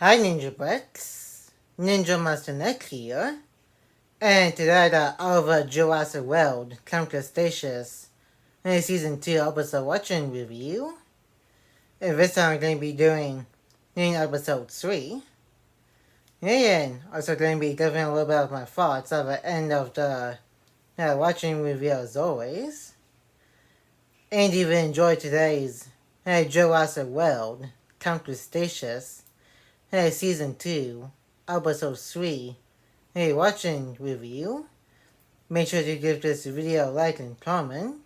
Hi Ninja Bricks, Ninja Master Nick here, and today the over Jurassic World Camp Cretaceous Season 2 episode watching review. And this time I'm going to be doing episode 3. And also going to be giving a little bit of my thoughts at the end of the watching review as always. And if you enjoyed today's Jurassic World Camp Cretaceous Season 2 Episode 3 watching review, make sure to give this video a like and comment.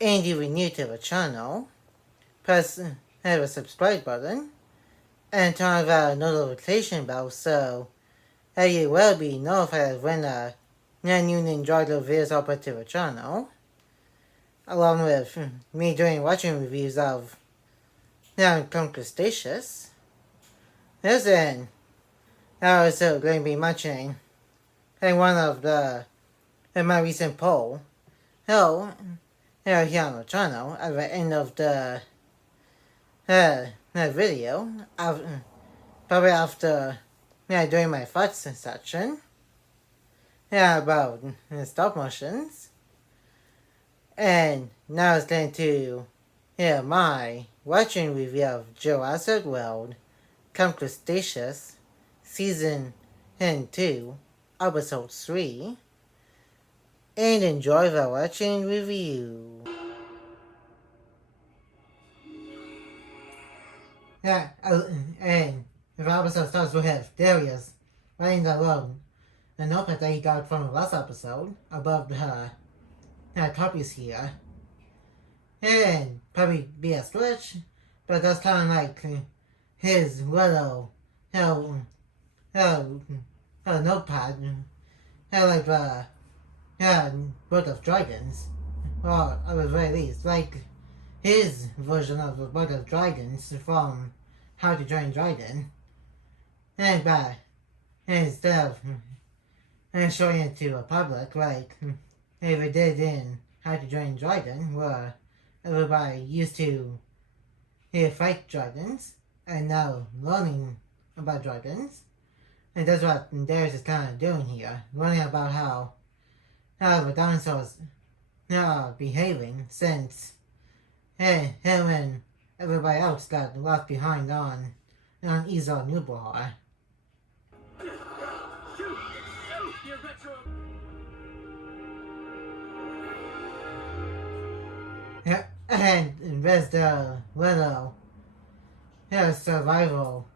And if you're new to the channel, press the subscribe button and turn on the notification bell so you will be notified when a new Ninja videos upload to the channel, along with me doing watching reviews of Camp Cretaceous. Listen, I was also going to be mentioning one of my recent poll. So, here on the channel at the end of the video, probably after doing my thoughts section about stop motions. And now it's going to my watching review of Jurassic World Camp Cretaceous Season 2 Episode 3, and enjoy the watching review. And the episode starts with Darius riding alone the notepad that he got from the last episode above the copies here. And probably be a glitch, but that's kind of like his little notepad, like Book of Dragons, or at the very least, like his version of the Book of Dragons from How to Train Dragon, and instead of showing it to the public, like they did in How to Train Dragon, where everybody used to fight dragons, and now learning about dragons. And that's what Darius is kind of doing here, learning about how the dinosaurs are behaving since him and everybody else got left behind on Isla Nublar. And there's the little survival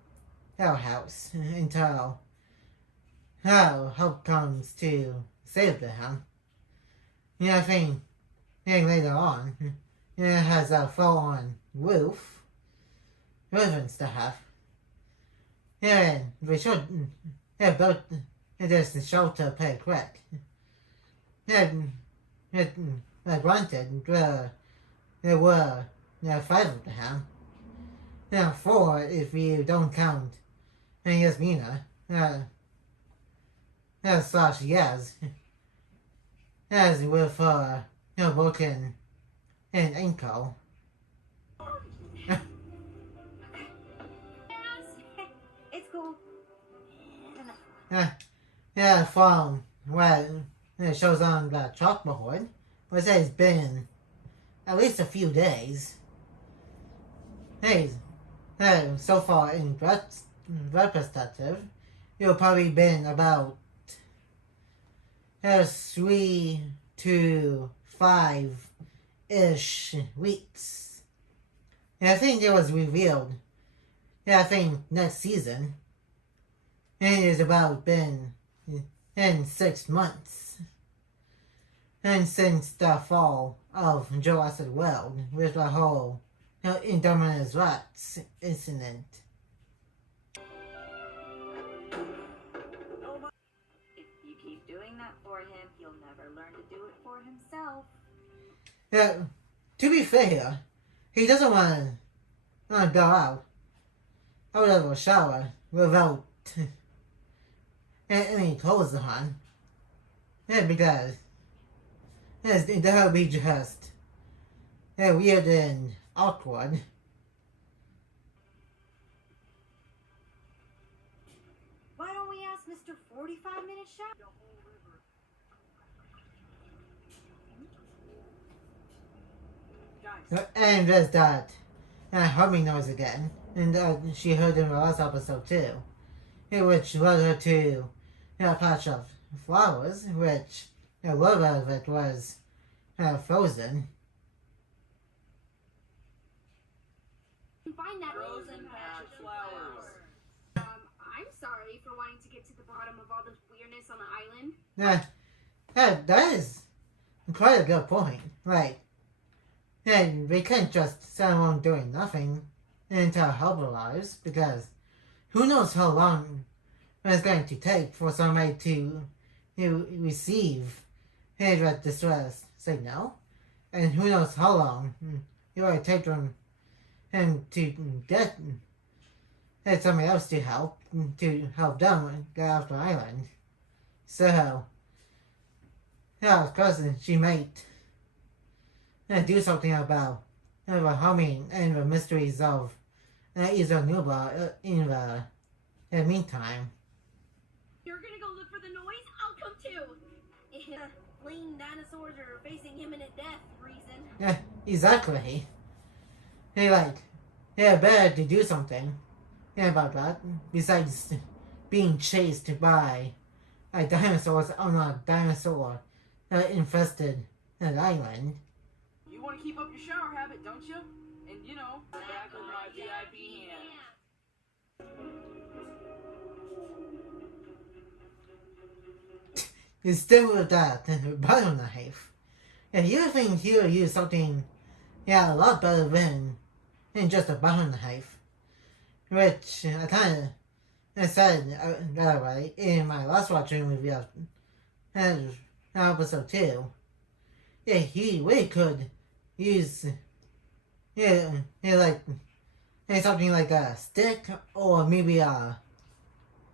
house until help comes to save them. I think later on, it has a full-on roof and stuff. And we should build this shelter pretty quick. Granted, there were 5 of them. 4 if you don't count Yasmina. Slash Yaz. As with broken and ankle. It's cool. From what it shows on the chalkboard, it says it's been at least a few days. So far in retrospective, it'll probably been about 3 to 5-ish weeks. And I think it was revealed, I think next season, and it's about been in 6 months. And since the fall of Jurassic World, with the whole Indominus Rex incident. If you keep doing that for him, he'll never learn to do it for himself. To be fair, he doesn't want to go out of a shower without any clothes on. Because that would be just weird and awkward. That's Mr. 45-minute show. And there's that humming noise again, and she heard in the last episode too, which led her to a patch of flowers, which a lot of it was frozen. Find that Frozen patch of flowers. I'm sorry for wanting to get to the bottom of all this weirdness on the island. That is quite a good point. Like, and we can't just sit alone doing nothing until help arrives, because who knows how long it's going to take for somebody to receive a distress signal, and who knows how long it will take them to get somebody else to help them get off the island. So, yeah, of course, she might do something about the humming and the mysteries of Isla Nubla in the meantime. You're gonna go look for the noise? I'll come too. Fleeing dinosaurs are facing imminent death reason. Yeah, exactly. Better to do something about that, besides being chased by dinosaurs on a dinosaur infested island. You want to keep up your shower habit, don't you? And you know, back with my VIP hand. Instead with that butter knife, and you think he'll use something a lot better than just a butter knife, which I kind of said that way in my last watching review of episode 2. Yeah, he really could use something like a stick, or maybe a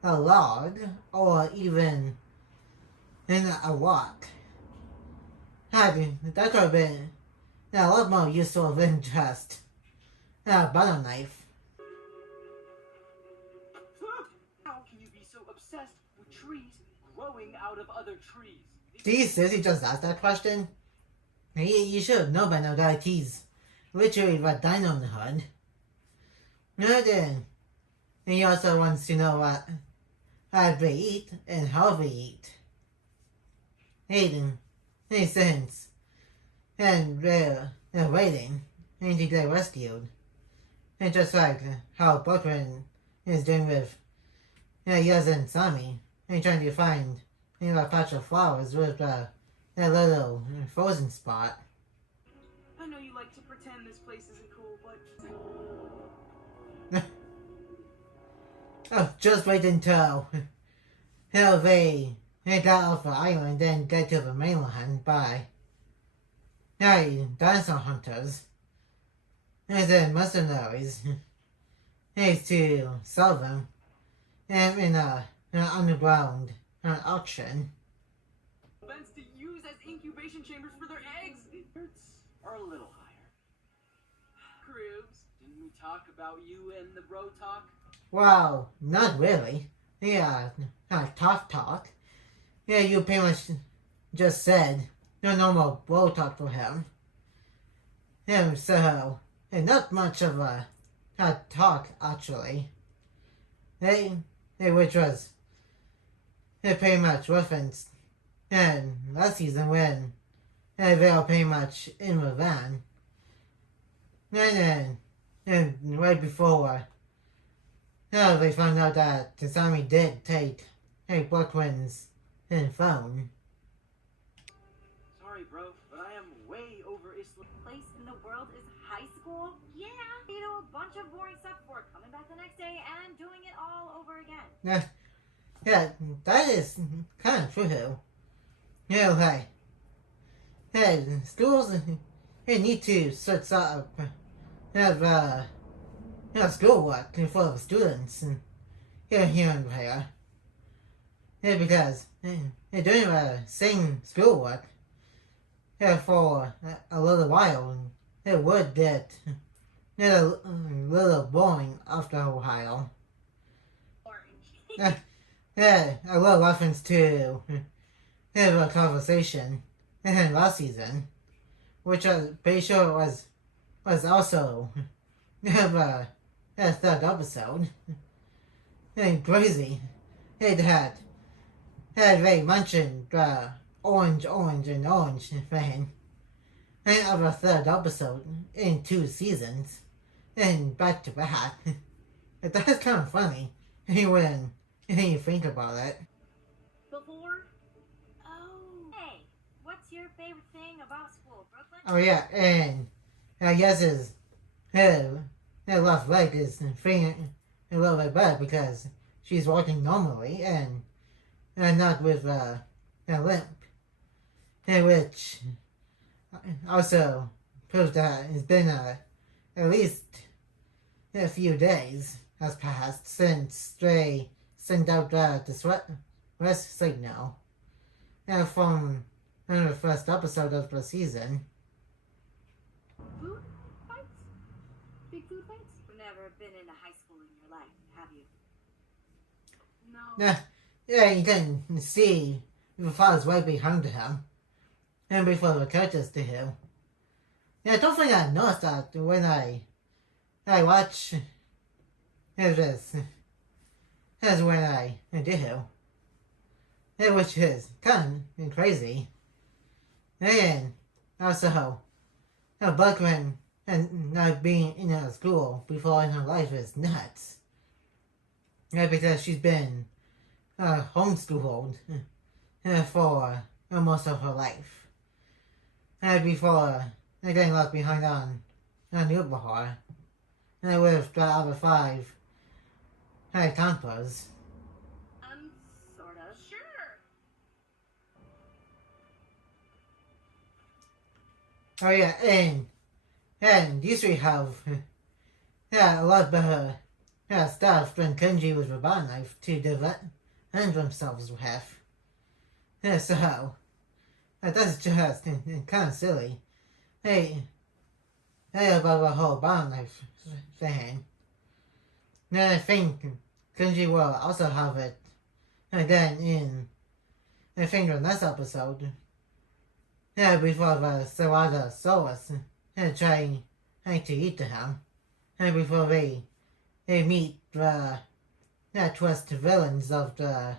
log, or even a rock. That could have been a lot more useful than just a butter knife. How can you be so obsessed with trees growing out of other trees? Did you seriously just ask that question? You should know by now that he's literally the dino in the hood. No, then. And he also wants to know what they eat and how they eat. Hayden, since, and they're waiting to get rescued. And just like how Brooklyn is doing with Yaz and Sammy, and trying to find a patch of flowers with that little frozen spot. I know you like to pretend this place isn't cool, but Oh, just wait until they get off the island and get to the mainland by dinosaur hunters and then mercenaries to sell them in an underground auction. vents to use as incubation chambers for their eggs. Are a little higher. Cribs, didn't we talk about you and the bro talk? Well, not really. Yeah, talk. Yeah, you pretty much just said no normal bro talk for him. So, not much of a talk, actually. Which was pretty much referenced last season when they were pretty much in the van. And right before they found out that Tasami did take Brooklyn's phone. Sorry, bro, but I am way over Isla. Place in the world is high school? Yeah. You know, a bunch of boring stuff before coming back the next day and doing it all over again. Yeah, that is kind of true. Schools need to switch up schoolwork for the students here and there. Because doing the same schoolwork for a little while, it would get a little boring after a while. Orange. a little reference to a conversation last season, which I'm pretty sure was also a third episode. And crazy. It had they mentioned orange, and orange thing. And of a third episode in 2 seasons. And back to back. That's kind of funny when you think about it. Before? Oh. Hey, what's your favorite thing about school, Brooklyn? Oh yeah, and I guess her left leg is feeling a little bit better because she's walking normally and not with a limp, which also proves that it's been at least a few days has passed since they sent out the rest signal from the first episode of the season. Food fights? Big food fights? You've never been in a high school in your life, have you? No. Yeah, you can see the father's right behind him, and before the characters to him. Yeah, I don't think I noticed that when I watch this. That's when I do. Yeah, which is kind of crazy. And also, Buckman and not being in a school before in her life is nuts. Yeah, because she's been homeschooled for most of her life. Before getting left behind on Newbahar. With the other 5 campers. Sorta. Sure. Oh yeah, and these 3 have a lot better stuff than Kenji was with a knife to defend themselves with. So that's just kind of silly. Hey, about the whole bond knife thing. Then I think Kenji will also have it again in I think the next episode. Before the Sarada Solas trying to eat him. Before they meet the twist villains of the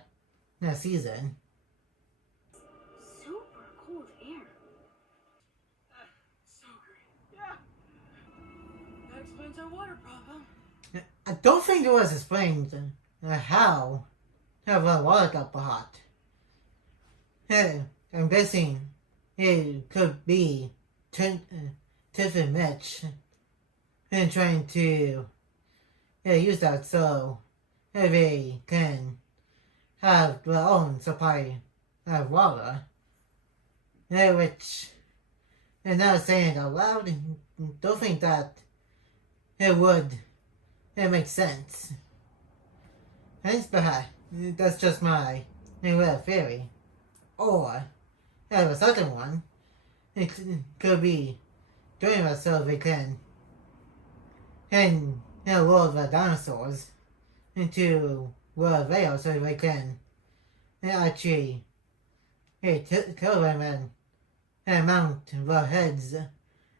season. Super cold air. So great. Yeah. That explains our water problem. I don't think it was explained how the water got hot. I'm guessing it could be Tiff and Mitch and trying to use that so they can have their own supply of water. Which, and now saying it out loud, don't think that it would make sense. Hence, but that's just my little theory. Or, the second one, it could be doing that so they can lure the dinosaurs into where they are so they can actually kill them and mount their heads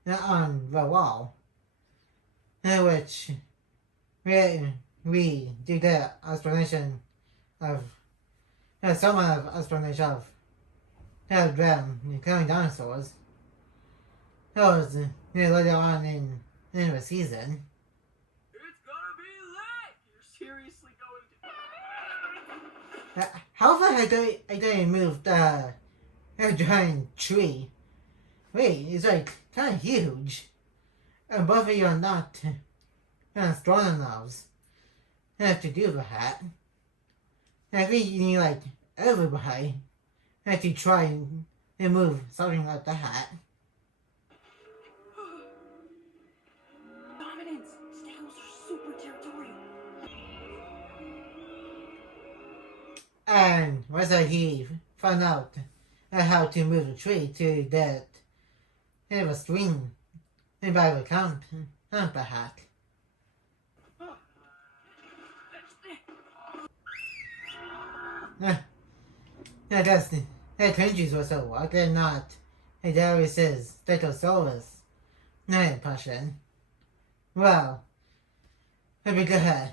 on the wall. Which we do get explanation of some of explanation of them killing dinosaurs. That was later on in the season. It's gonna be lit! You're seriously going to... How about I didn't move the giant tree? Wait, it's like kind of huge. And both of you are not strong enough to do that. I think you need like everybody to try and move something like that. Dominance! Snails are super territorial. And once he found out how to move the tree to that it was swing by the camp hack. Yeah, that's Kenji's was a work and not Darius's Stegosaurus. No impression. Well, because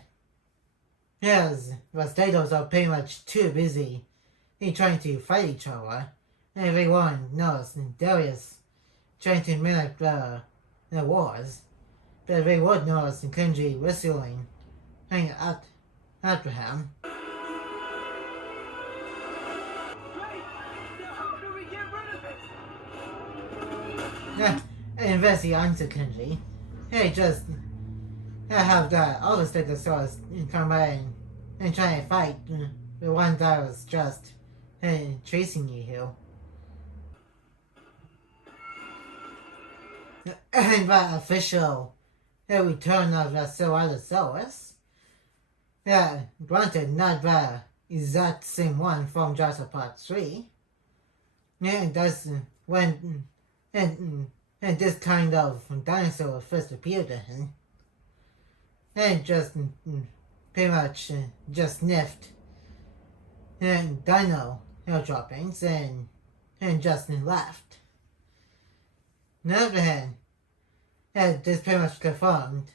yes, the Stegosaurs are pretty much too busy in trying to fight each other. Everyone knows Darius trying to mimic the wars, but everyone knows Kenji whistling hanging out after him. Yeah, and invest the answer, Kenji. Hey, just have that other Stegosaurus come by and try to fight the one that was just chasing you here. And the official return of the Ceratosaurus. Yeah, granted, not the exact same one from Jurassic Park 3. Yeah, that's when and this kind of dinosaur first appeared to him. And just pretty much just sniffed and dino droppings and just left. On the other hand, this pretty much confirmed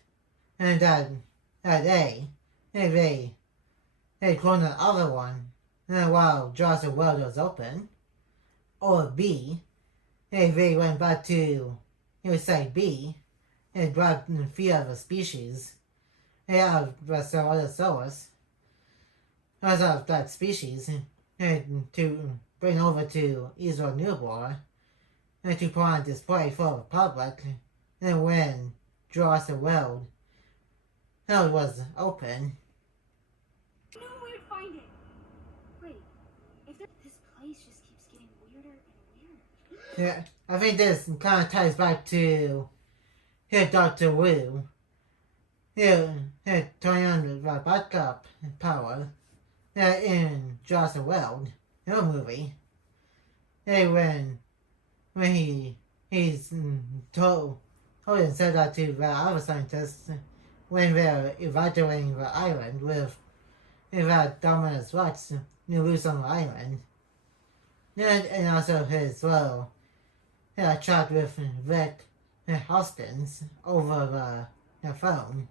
and that they cloned the other one while Jurassic World was open, or B, they went back to site B and grabbed a few other species out of the Ceratosaurus out of that species to bring over to Israel Newborn and to put on display for the public and when Jurassic World was open. I knew we would find it. Wait, if this place just keeps getting weirder and weirder. Yeah, I think this kind of ties back to Dr. Wu. Turning on the backup power in Jurassic World, movie. When he's told and said that to the other scientists when they're evacuating the island with that Dominus Rex loose on the island. And also his chat with Vic Hoskins over the phone.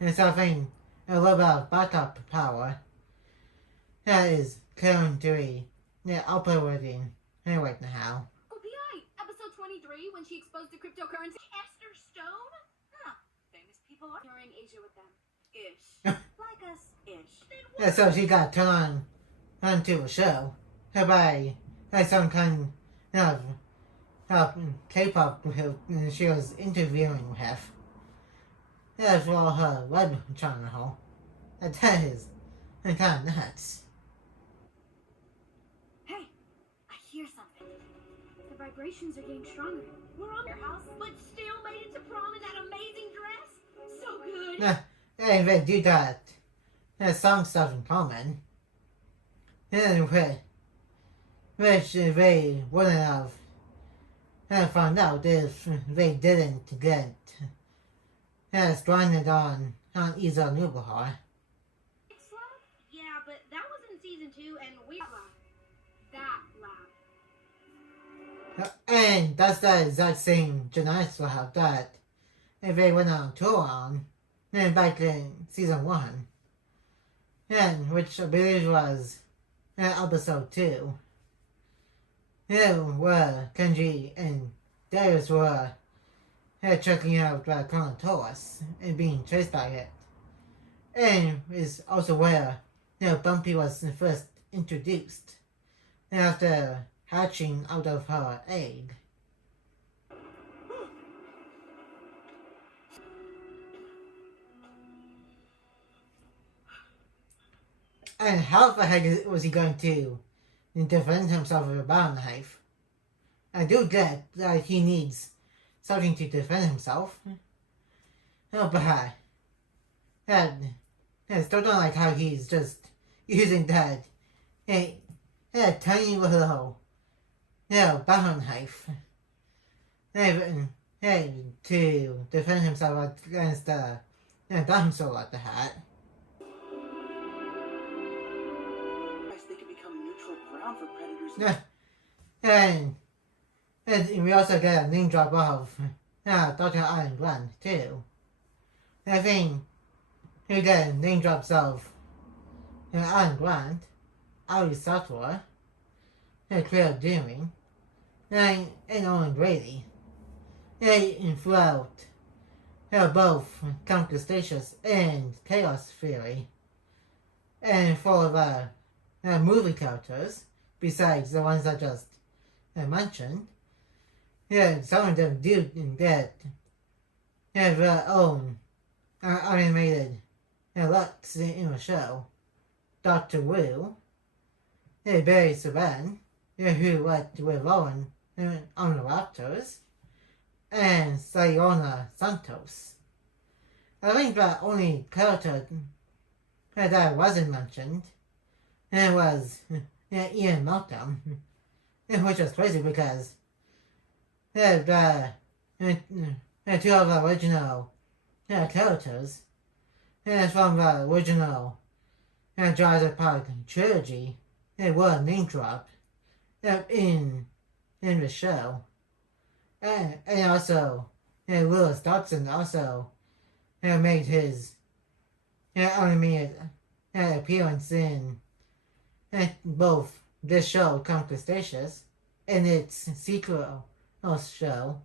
And something a little bit of backup power that is currently operating right now. OPI, episode 23, when she exposed the cryptocurrency. Esther Stone? Huh. Famous people are touring Asia with them. Ish. Like us. Ish. Yeah, so she got turned on to a show by some kind of K-pop group she was interviewing with. Yeah, for her web channel. That is kind of nuts. Hey, I hear something. The vibrations are getting stronger. We're on their house, but still made it to prom in that amazing dress. So good. Yeah, they do that. There's some stuff in common. Anyway, which they wouldn't have found out if they didn't get stranded on Isla Nublar. Yeah, but that was in season 2 and we that lab. And that's the exact same genetics lab that they went on tour on back in season 1. And which I believe was episode 2. Where Kenji and Darius were checking out the Carnotaurus and being chased by it. And is also where Bumpy was first introduced after hatching out of her egg. And how the heck was he going to defend himself with a battle knife? I do get that he needs something to defend himself. But I still don't like how he's just using that tiny little battle knife to defend himself against a dinosaur like that. around for predators. And we also get a name drop of Dr. Iron Grant too. I think we get name drops of Iron Grant, Ali Software, Clear Dreaming, and Owen Grady. Throughout both Camp Cretaceous and Chaos Theory. And for the movie characters, besides the ones I just mentioned, some of them do get their own animated looks in the show. Dr. Wu, Barry Saban, who worked with Owen on the Raptors, and Sayona Santos. I think the only character that wasn't mentioned was Ian Malcolm, which was crazy because the two of the original characters from the original Jurassic Park trilogy were name dropped in the show. And also, Lewis Dodson also made his animated appearance in both this show, Camp Cretaceous, and its sequel show,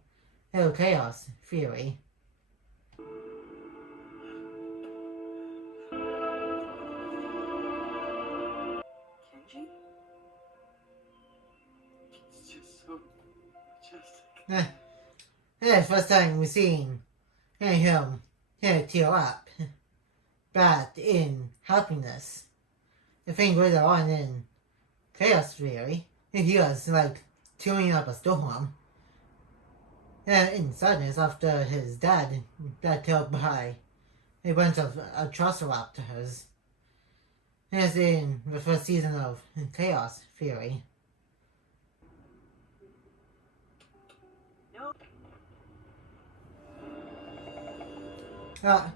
Chaos Theory. Kenji? It's just so majestic. First time we've seen him tear up, but in happiness. I think later on in Chaos Theory, he was like tearing up a storm. In sadness after his dad got killed by a bunch of Atrociraptors. As in the first season of Chaos Theory.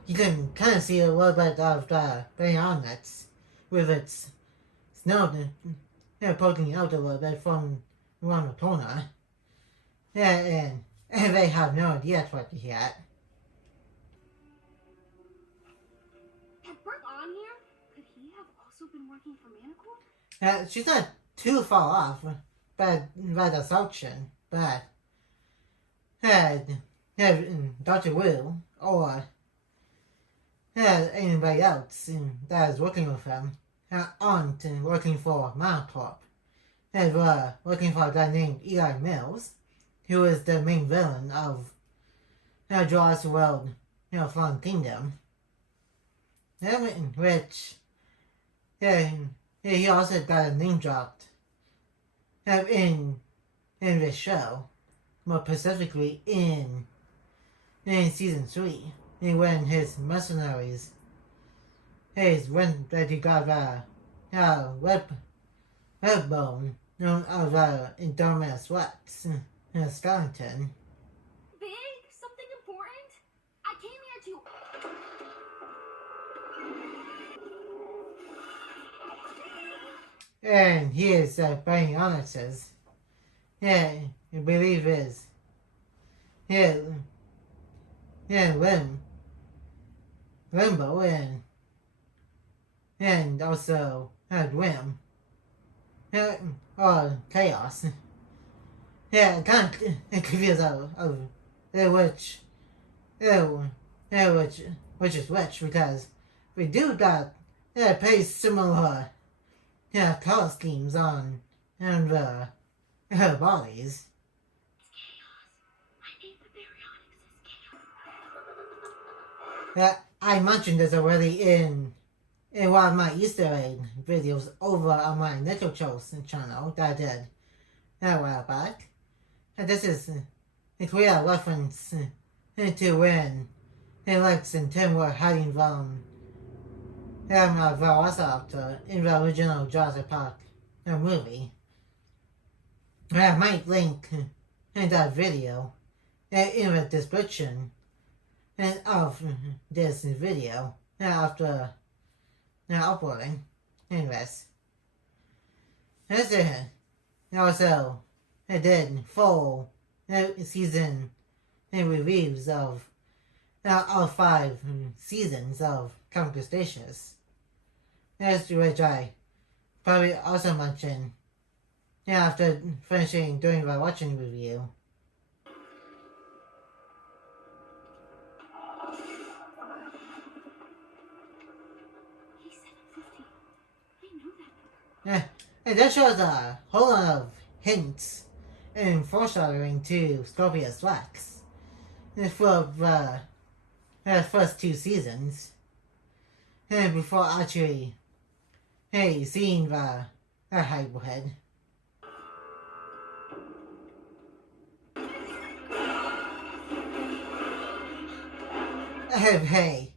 You can kind of see a little bit of the Bayonets with its snow poking out a little bit from around the corner. And they have no idea what yet. Had Brooke on here? Could he have also been working for Manicool? She's not too far off by the assumption, but had Dr. Wu or anybody else that is working with him aren't working for Manicorp. They were working for a guy named Eli Mills, who is the main villain of Jurassic World Fallen Kingdom. Which he also got a name dropped in this show, more specifically in season 3, when his mercenaries when he got a web bone known as Indominus Rex skeleton. Big? Something important? I came here to... And he is buying honesters. I believe is Limbo and also Grim or Chaos. Kind of confused of which is which, because we do got pretty similar color schemes on their bodies. I mentioned this already in one of my Easter egg videos over on my Nature Chills channel that I did a while back. And this is a clear reference to when Alex and Tim were hiding from Velociraptor in the original Jurassic Park movie. I might link in that video in the description of this video after uploading. Anyways, That's it. Also, it did full season reviews of all 5 seasons of Camp Cretaceous. That's which I probably also mentioned after finishing doing my watching review. He's 750. I know that number. Yeah, and that shows a whole lot of hints and foreshadowing to Scorpius Rex for the first 2 seasons. And before actually seeing the hybrid. Hey,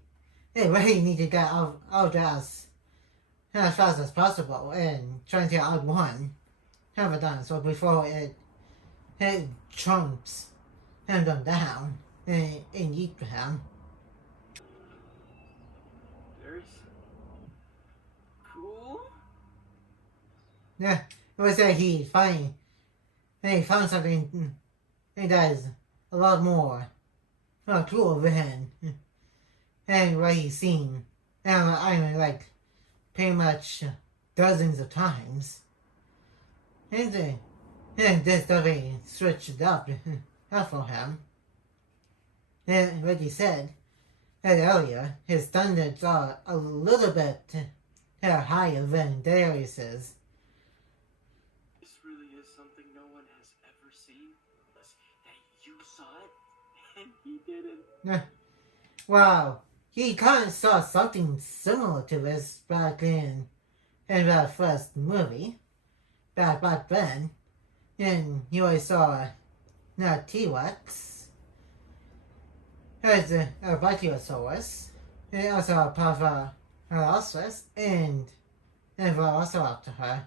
we need to get out of this as fast as possible and trying to outrun have a dinosaur before it chomps him down and eat him. Very cool. Yeah, it was that he found something that is a lot more cool than and what he's seen. I mean, like pretty much dozens of times. And this definitely switched up for him. And what he said earlier, his standards are a little bit higher than Darius's. This really is something no one has ever seen. That you saw it and he didn't. Wow, he kind of saw something similar to this back in the first movie. Back then. And he always saw T-Rex. There's a Brachiosaurus. And also a Parasaurus and Velociraptor.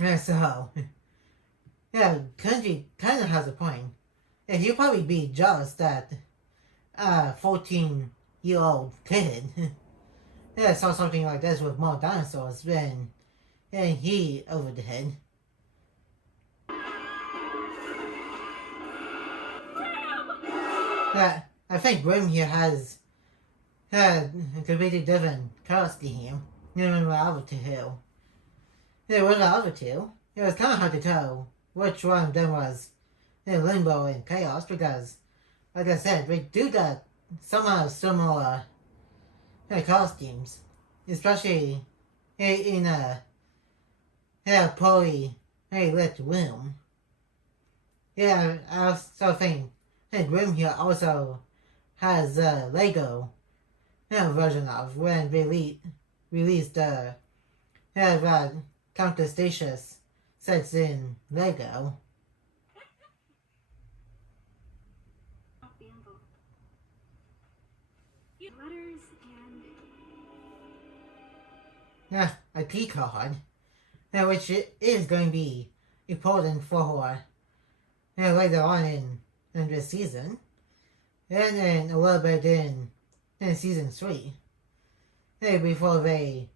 And so, yeah, Kenji kind of has a point. And he'll probably be jealous that a 14-year-old kid saw something like this with more dinosaurs than he overdid. Yeah, I think Grim here has a completely different color scheme than the other two. There were the other two. It was kind of hard to tell which one of them was Limbo and Chaos because, like I said, they do that somehow similar costumes, especially in a poorly lit room. Yeah, I also think Grim here also has a Lego version of when they released Camp Cretaceous sets in Lego. The envelope. Letters and A key card, which is going to be important for later on in this season, and then a little bit in season 3, before they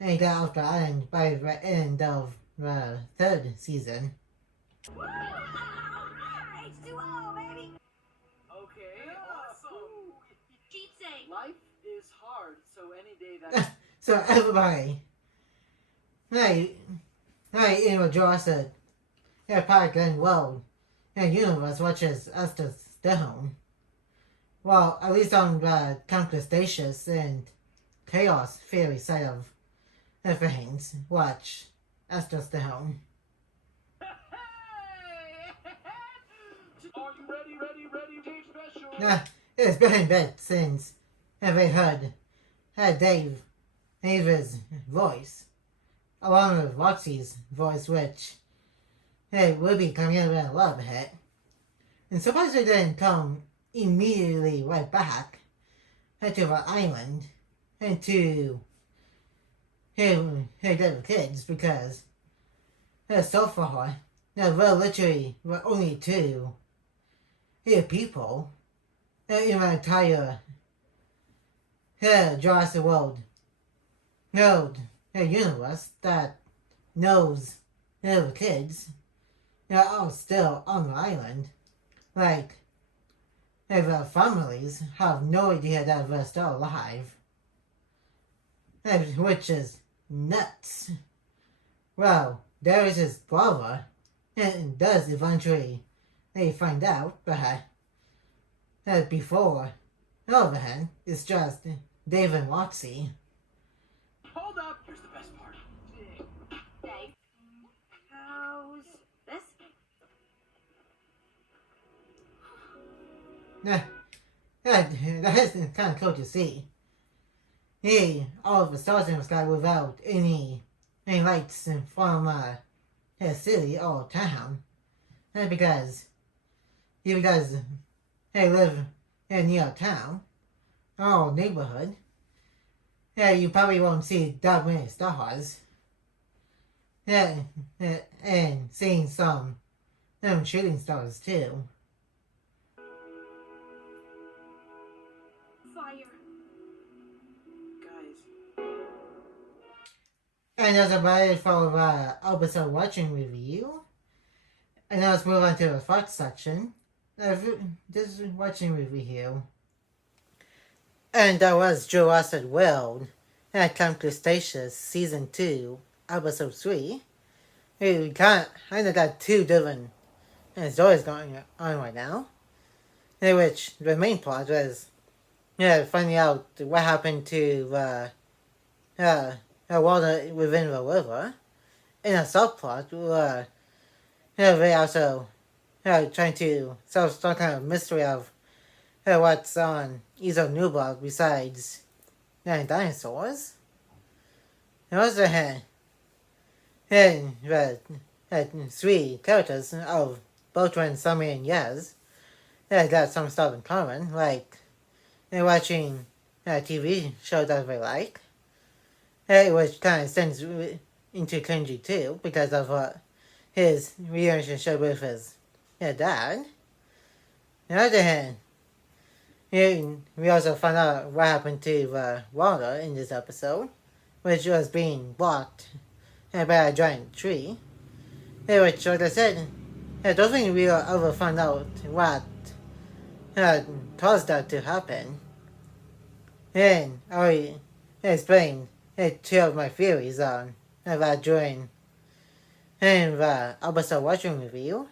get off the island by the end of the 3rd season. H2O, baby. Okay, awesome. She'd say. Life is hard, so any day that. So everybody, in Jurassic Park and World and Universe watches Esther Stone. Well, at least on the Camp Cretaceous and Chaos Theory side of things, watch Esther Stone. Hey! Are you ready? Game special. It's been a bit since they heard Dave's voice, along with Roxy's voice, which will be coming in a little bit. And surprised they didn't come immediately right back to the island and to the kids, because so far we're literally only 2 people in the entire Jurassic World universe that knows little kids. They're all still on the island. Like, their families have no idea that they're still alive. Which is nuts. Well, there is his brother. It does eventually they find out, but before overhead, it's just Dave and Roxy. Hold up! Here's the best part. Thanks. How's this? That is kind of cool to see. All of the stars in the sky without any lights from his city or town. Because he does live near a town or neighborhood. You probably won't see that many stars. And seeing some shooting stars too. Fire. Guys. And that's about it for episode watching review. And now let's move on to the facts section. This is watching review. And that was Jurassic World Camp Cretaceous Season 2, Episode 3. We kind of got two different stories going on right now. In which the main plot was finding out what happened to the water within the river. In a subplot, they also trying to solve some kind of mystery of what's on Iso Nublar besides dinosaurs. On the other hand, the three characters of Boatman, Summer, and Yaz got some stuff in common, like watching a TV show that they like, which kind of sends into Kenji too because of his relationship with his dad. On the other hand, we also found out what happened to the water in this episode, which was being blocked by a giant tree. Which, like I said, I don't think we'll ever find out what caused that to happen. And I explained two of my theories on that during the episode watching review.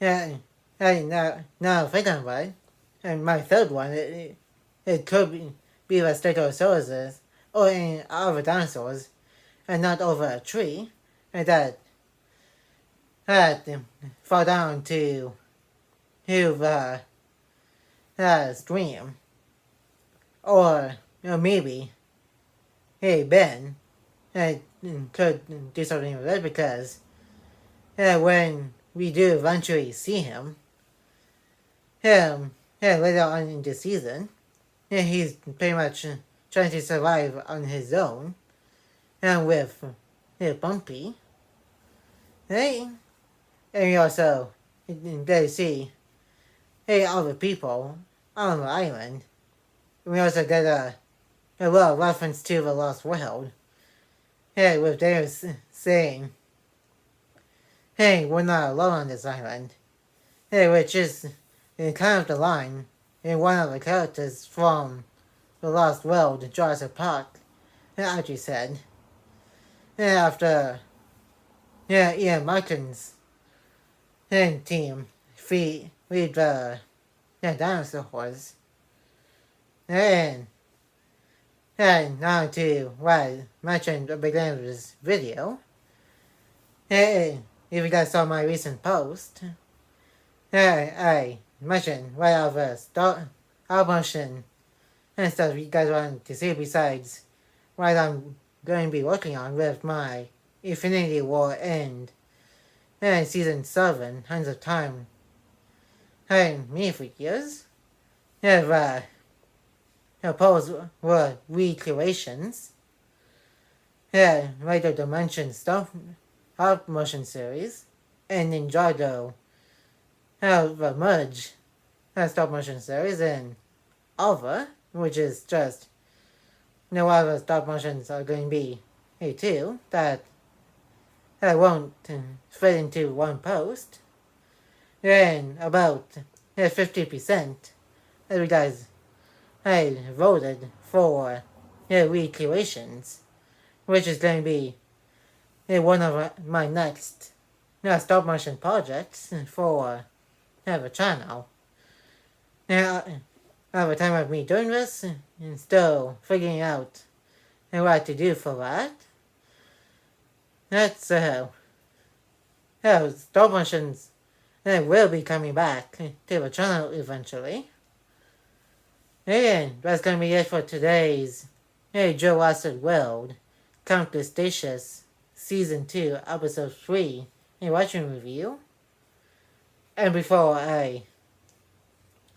And now thinking about it, and my third one, it could be the Stegosaurus or any other dinosaurs, and not over a tree, and that fall down to the stream. Or maybe, Ben could do something with it because when we do eventually see him, later on in the season, he's pretty much trying to survive on his own, and with Bumpy. And we also get to see all the people on the island. We also get a little reference to the Lost World, with them saying, "Hey, we're not alone on this island," which is kind of the line in one of the characters from the Lost World, Jurassic Park, actually said. After Ian Martin's team feed the dinosaurs. And now to what I mentioned at the beginning of this video. If you guys saw my recent post, I mentioned what other stop motion and stuff you guys want to see besides what I'm going to be working on with my Infinity War and Season 7 Hands of Time mini figures. Pose were recreations. Later Dimension stop motion series and Ninjago the Merge stop motion series and Alva, which is just what other stop motions are going to be here too, that I won't fit into one post. And about 50% of you guys voted for recreations, which is going to be one of my next stop motion projects for the channel. Now, at the time of me doing this, and still figuring out what to do for that. That's stop motions will be coming back to the channel eventually. And that's gonna be it for today's Jurassic World Camp Cretaceous Season 2 Episode 3 watching review. And before I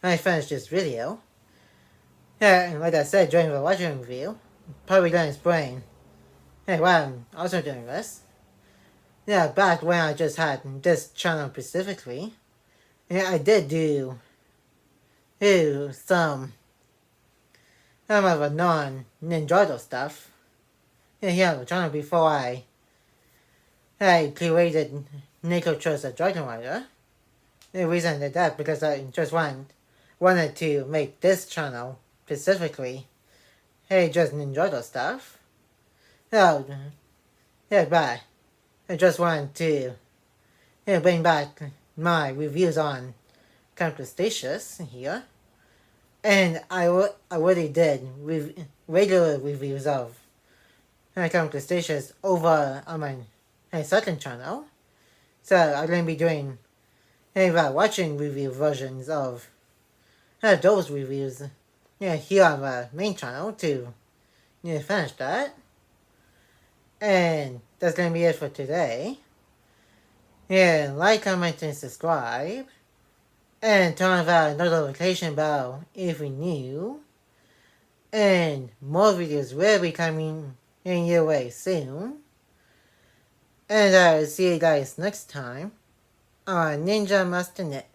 finish this video, like I said during the watching review, probably gonna explain why I'm also doing this. Back when I just had this channel specifically, I did do some of the non-Ninjago stuff here on the channel before I created Nico Chose a Dragon Rider. The reason I did that because I just wanted to make this channel specifically just Ninjago stuff. But I just wanted to bring back my reviews on Camp Cretaceous here. And I already did regular reviews of Camp Cretaceous over on my second channel. So I'm going to be doing watching review versions of those reviews here on the main channel to finish that. And that's going to be it for today. Like, comment, and subscribe. And turn on that notification bell if you're new. And more videos will be coming in your way soon. And I'll see you guys next time on Ninja Master Net.